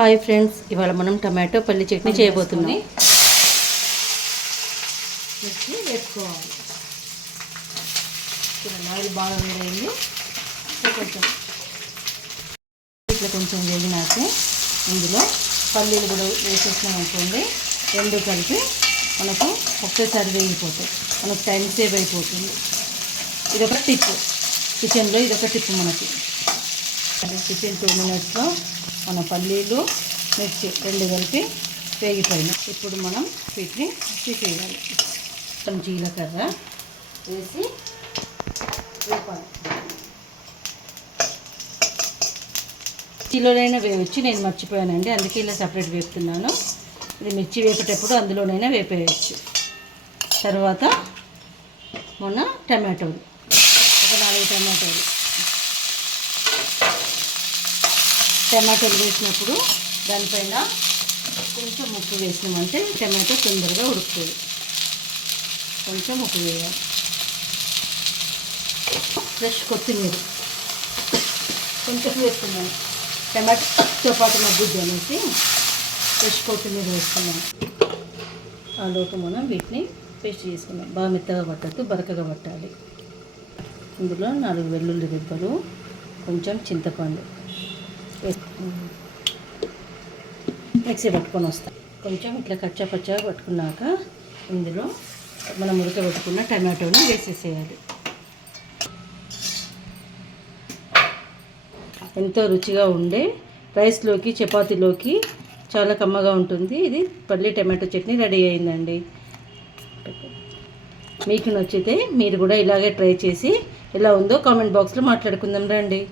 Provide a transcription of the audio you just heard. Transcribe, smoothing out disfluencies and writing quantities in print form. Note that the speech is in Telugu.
హాయ్ ఫ్రెండ్స్, ఇవాళ మనం టమాటో పల్లి చట్నీ చేయబోతున్నాం. మిర్చి వేసుకోవాలి. ఆయిల్ బాగా వేడైంది. కొంచెం ఇట్లా కొంచెం వేగినాక ఇందులో పల్లీలు కూడా వేసేసినాం అనుకోండి. రెండు కలిపి మనకు ఒకేసారి వేగిపోతాయి. మనకు టైం సేవ్ అయిపోతుంది. ఇదొక టిప్, కిచెన్లో ఇదొక టిప్ మనకి. కిచెన్ 2 minutesలో మన పల్లీలు మిర్చి రెండు కలిపి వేగిపోయినాయి. ఇప్పుడు మనం వీటిని తీసేయాలి. కొంచెం జీలకర్ర వేసి వేపాలి. మిర్చిలోనైనా వేయవచ్చు, నేను మర్చిపోయానండి, అందుకే ఇలా సపరేట్ వేపుతున్నాను. ఇది మిర్చి వేపేటప్పుడు అందులోనైనా వేపేయచ్చు. తర్వాత మన టమాటోలు, ఒక 4 టమాటోలు వేసినప్పుడు దానిపైన కొంచెం ఉప్పు వేసినామంటే టమాటో తొందరగా ఉడుకుతుంది. కొంచెం ఉప్పు వేయాలి. ఫ్రెష్ కొత్తిమీర కొంచెం వేస్తున్నాను. టమాటోతో పాటు మగ్గుద్ది అనేసి ఫ్రెష్ కొత్తిమీర వేస్తున్నాను. ఆ లోపు మనం వీటిని పేస్ట్ చేసుకున్నాం. బాగా మెత్తగా పట్టద్దు, బరకగా పట్టాలి. ఇందులో 4 వెల్లుల్లి రెబ్బలు, కొంచెం చింతపండు మిక్సీ పట్టుకొని వస్తాం. కొంచెం ఇట్లా కచ్చాపచ్చగా పట్టుకున్నాక ఇందులో మనం ఉడకబెట్టుకున్న టమాటోని వేసేసేయాలి. ఎంతో రుచిగా ఉండే రైస్లోకి, చపాతీలోకి చాలా కమ్మగా ఉంటుంది. ఇది పల్లి టమాటో చట్నీ రెడీ అయిందండి. మీకు నచ్చితే మీరు కూడా ఇలాగే ట్రై చేసి ఎలా ఉందో కామెంట్ బాక్స్లో మాట్లాడుకుందాం రండి.